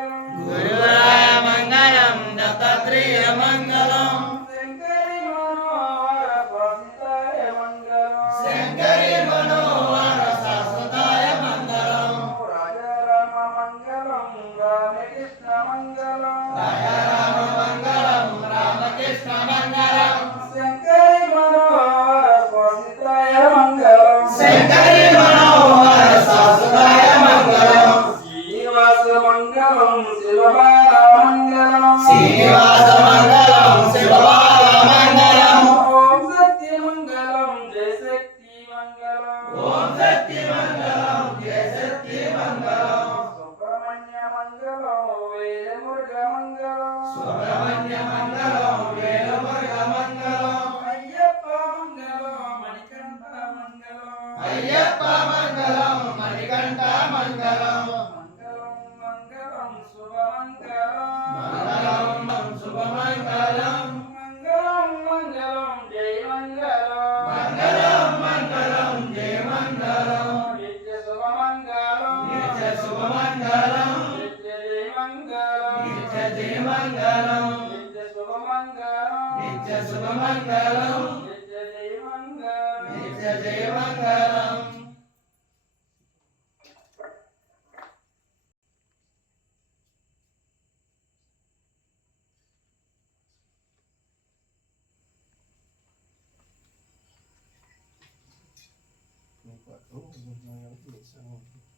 గురువరాయ మంగళం దత్తాత్రేయ మంగళం శంకరి మనోహర శాశ్వతాయ మంగళం రాజారామ మంగళం రామకృష్ణ మంగళం శంకరి మనోహర శాశ్వతాయ మంగళం శ్రీనివాస మంగళం శివబాల మంగళం శ్రీనివాస మంగళం శివబాల మంగళం ఓం శక్తి మంగళం జయ శక్తి మంగళం ఓం శక్తి మంగళం జయ శక్తి మంగళం సుబ్రహ్మణ్య మంగళం వేదమురుగ మంగళం సుబ్రహ్మణ్య మంగళం వేదమురుగ మంగళం అయ్యప్ప మంగళం మణికంఠ మంగళం అయ్యప్ప మంగళం మణికంఠ మంగళం మంగళం మంగళం శుభమంగళం మంగళం శుభమంగళం మంగళం మంగళం జయ మంగళం మంగళం మంగళం జయ మంగళం నిత్య శుభమంగళం నిత్య శుభమంగళం నిత్య జయ మంగళం నిత్య జయ మంగళం నిత్య శుభమంగళం నిత్య శుభమంగళం నిత్య జయ మంగళం నిత్య జయ మంగళం Oh,